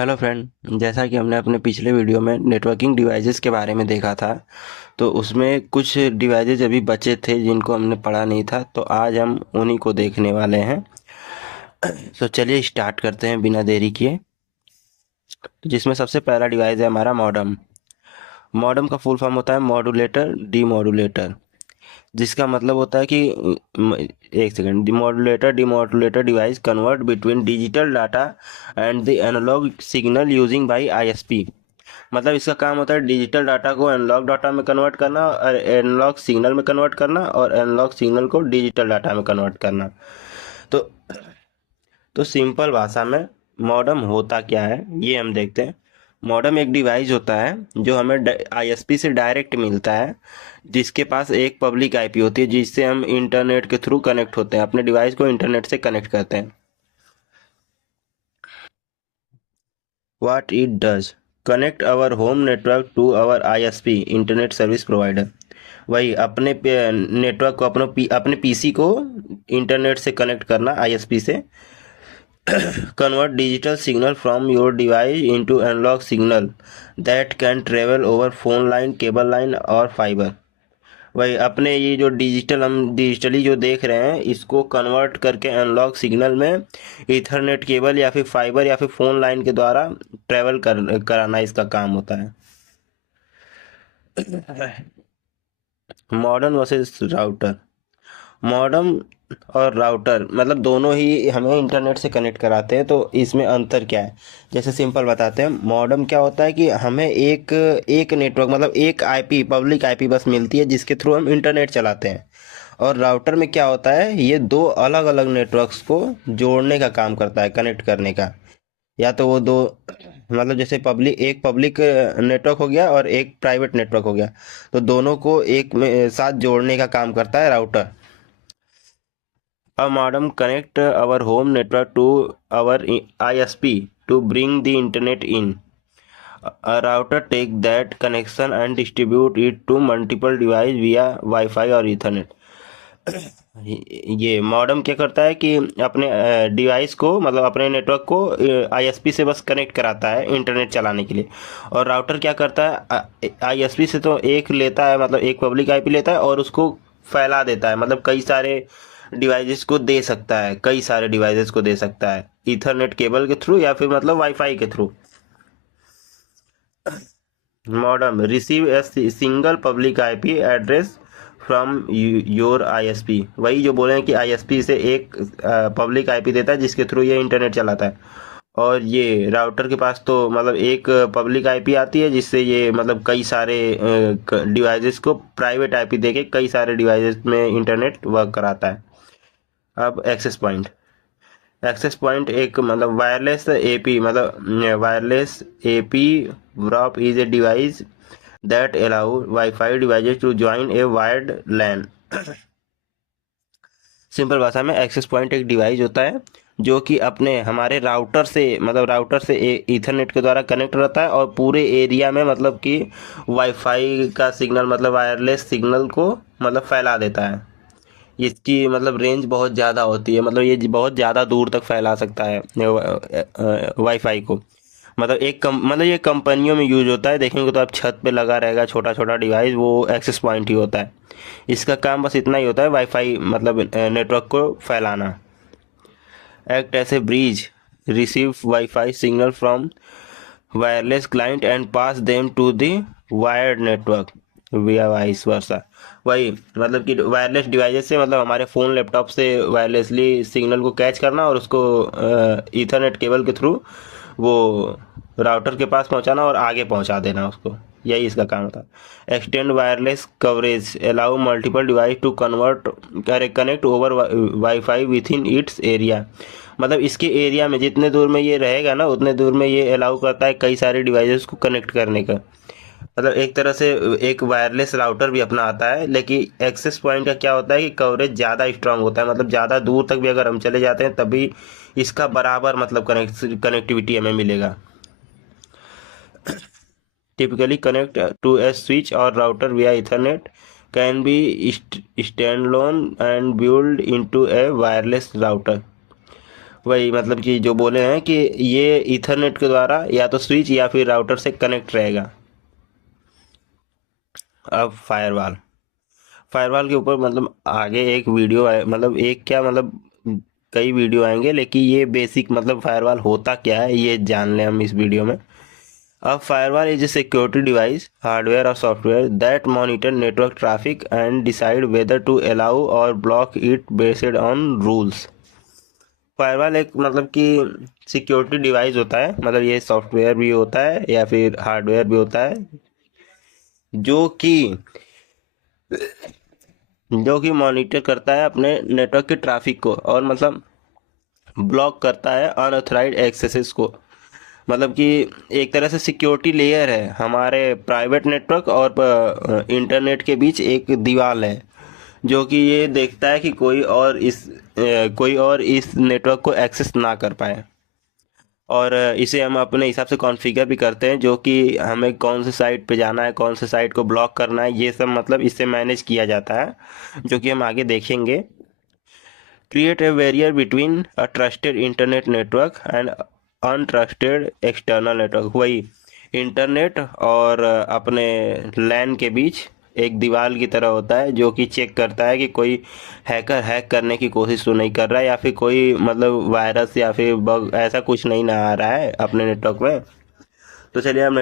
Hello friend, जैसा कि हमने अपने पिछले वीडियो में नेटवर्किंग डिवाइसेस के बारे में देखा था, तो उसमें कुछ डिवाइसेस अभी बचे थे जिनको हमने पढ़ा नहीं था। तो आज हम उन्हीं को देखने वाले हैं। तो चलिए स्टार्ट करते हैं बिना देरी किए। तो जिसमें सबसे पहला डिवाइस है हमारा मॉडेम। मॉडेम का फुल फॉर्म होता है मॉड्यूलेटर डीमॉड्यूलेटर, जिसका मतलब होता है कि एक second, demodulator device convert between digital data and the analog signal using by ISP. मतलब इसका काम होता है डिजिटल डाटा को एनालॉग डाटा में कन्वर्ट करना और एनालॉग सिग्नल में कन्वर्ट करना और एनालॉग सिग्नल को डिजिटल डाटा में कन्वर्ट करना। तो सिंपल भाषा में मॉडेम होता क्या है ये हम देखते हैं। मॉडेम एक डिवाइस होता है जो हमें आईएसपी से डायरेक्ट मिलता है, जिसके पास एक पब्लिक आईपी होती है जिससे हम इंटरनेट के थ्रू कनेक्ट होते हैं, अपने डिवाइस को इंटरनेट से कनेक्ट करते हैं। What it does, connect our home network to our ISP internet service provider. वही अपने नेटवर्क को अपने पीसी को इंटरनेट से कनेक्ट करना आईएसपी से। Convert digital signal from your device into analog signal that can travel over phone line, cable line और fibre. वही अपने ये जो हम डिजिटली जो देख रहे हैं इसको कन्वर्ट करके एनालॉग सिग्नल में ईथरनेट केबल या फिर फाइबर या फिर फोन लाइन के द्वारा ट्रेवल कराना इसका काम होता है। Modern versus router. मॉडेम और राउटर मतलब दोनों ही हमें इंटरनेट से कनेक्ट कराते हैं। तो इसमें अंतर क्या है, जैसे सिंपल बताते हैं। मॉडेम क्या होता है कि हमें एक एक नेटवर्क मतलब एक आईपी, पब्लिक आईपी बस मिलती है जिसके थ्रू हम इंटरनेट चलाते हैं। और राउटर में क्या होता है, ये दो अलग अलग नेटवर्क्स को जोड़ने का काम करता है, कनेक्ट करने का। या तो वो दो मतलब जैसे पब्लिक नेटवर्क हो गया और एक प्राइवेट नेटवर्क हो गया, तो दोनों को एक में साथ जोड़ने का काम करता है router. A modem connect our home network to our ISP to bring the internet in. A router take that connection and distribute it to multiple device via Wi-Fi और Ethernet. ये मॉडेम क्या करता है कि अपने डिवाइस को मतलब अपने नेटवर्क को आईएसपी से बस कनेक्ट कराता है इंटरनेट चलाने के लिए। और राउटर क्या करता है, आईएसपी से तो एक लेता है, मतलब एक पब्लिक आईपी लेता है और उसको फैला देता है, मतलब कई सारे डिवाइसेस को दे सकता है, कई सारे डिवाइसेस को दे सकता है ईथरनेट केबल के थ्रू या फिर मतलब वाईफाई के through. Modem receive a single public IP address from your ISP. वही जो बोले हैं कि आईएसपी से एक पब्लिक आईपी देता है जिसके थ्रू ये इंटरनेट चलाता है। और ये राउटर के पास तो मतलब एक पब्लिक आईपी आती है जिससे ये मतलब कई सारे डिवाइसेस को प्राइवेट आईपी देके कई सारे डिवाइसेस में इंटरनेट वर्क कराता है। अब एक्सेस पॉइंट एक मतलब वायरलेस एपी, मतलब wireless AP wrap is a device that allow wifi devices to join a wired LAN. Simple भाषा में एक्सेस पॉइंट एक डिवाइस होता है जो कि अपने हमारे राउटर से ईथरनेट के द्वारा कनेक्ट रहता है और पूरे एरिया में मतलब कि वाईफाई का सिग्नल मतलब वायरलेस सिग्नल को मतलब फैला देता है। इसकी मतलब रेंज बहुत ज़्यादा होती है, मतलब ये बहुत ज़्यादा दूर तक फैला सकता है वाईफाई को। मतलब मतलब ये कंपनियों में यूज होता है, देखेंगे तो आप छत पे लगा रहेगा छोटा छोटा डिवाइस, वो एक्सेस पॉइंट ही होता है। इसका काम बस इतना ही होता है, वाईफाई मतलब नेटवर्क को फैलाना। Act as a bridge, receive wifi signal from wireless client and pass them to the wired network via vice versa. वही मतलब कि वायरलेस डिवाइसेस से मतलब हमारे फ़ोन लैपटॉप से वायरलेसली सिग्नल को कैच करना और उसको ईथरनेट केबल के थ्रू वो राउटर के पास पहुंचाना और आगे पहुंचा देना उसको, यही इसका काम होता है। Extend wireless coverage allow multiple device to connect over wifi within its area. मतलब इसके एरिया में जितने दूर में ये रहेगा ना उतने दूर में ये अलाउ करता है कई सारे डिवाइसेस को कनेक्ट करने का। मतलब एक तरह से एक वायरलेस राउटर भी अपना आता है, लेकिन एक्सेस पॉइंट का क्या होता है कि कवरेज ज़्यादा स्ट्रांग होता है, मतलब ज़्यादा दूर तक भी अगर हम चले जाते हैं तभी इसका बराबर मतलब कनेक्टिविटी हमें मिलेगा। Typically connect to a switch और router via Ethernet can be standalone and built into a wireless router। वही मतलब कि जो बोले हैं कि ये ईथरनेट के द्वारा या तो स्विच या फिर राउटर से कनेक्ट रहेगा। अब फायरवॉल, फायरवॉल के ऊपर मतलब आगे एक वीडियो है, मतलब एक क्या मतलब कई वीडियो आएंगे, लेकिन ये बेसिक मतलब फायरवॉल होता क्या है ये जान लें हम इस वीडियो में। A firewall is a security device, hardware or software that monitor network traffic and decide whether to allow or block it based on rules। Firewall एक मतलब कि सिक्योरिटी डिवाइस होता है, मतलब ये सॉफ्टवेयर भी होता है या फिर हार्डवेयर भी होता है, जो कि मॉनिटर करता है अपने नेटवर्क के ट्रैफिक को, और मतलब ब्लॉक करता है अनऑथराइज्ड एक्सेसेस को। मतलब कि एक तरह से सिक्योरिटी लेयर है हमारे प्राइवेट नेटवर्क और इंटरनेट के बीच, एक दीवार है जो कि ये देखता है कि कोई और इस नेटवर्क को एक्सेस ना कर पाए। और इसे हम अपने हिसाब से कॉन्फ़िगर भी करते हैं, जो कि हमें कौन से साइट पे जाना है, कौन से साइट को ब्लॉक करना है, ये सब मतलब इससे मैनेज किया जाता है, जो कि हम आगे देखेंगे। Create a barrier between a trusted internet network and untrusted external network. वही इंटरनेट और अपने लैन के बीच एक दीवार की तरह होता है, जो कि चेक करता है कि कोई हैकर हैक करने की कोशिश तो नहीं कर रहा है, या फिर कोई मतलब वायरस या फिर बग ऐसा कुछ नहीं ना आ रहा है अपने नेटवर्क में। तो चलिए हम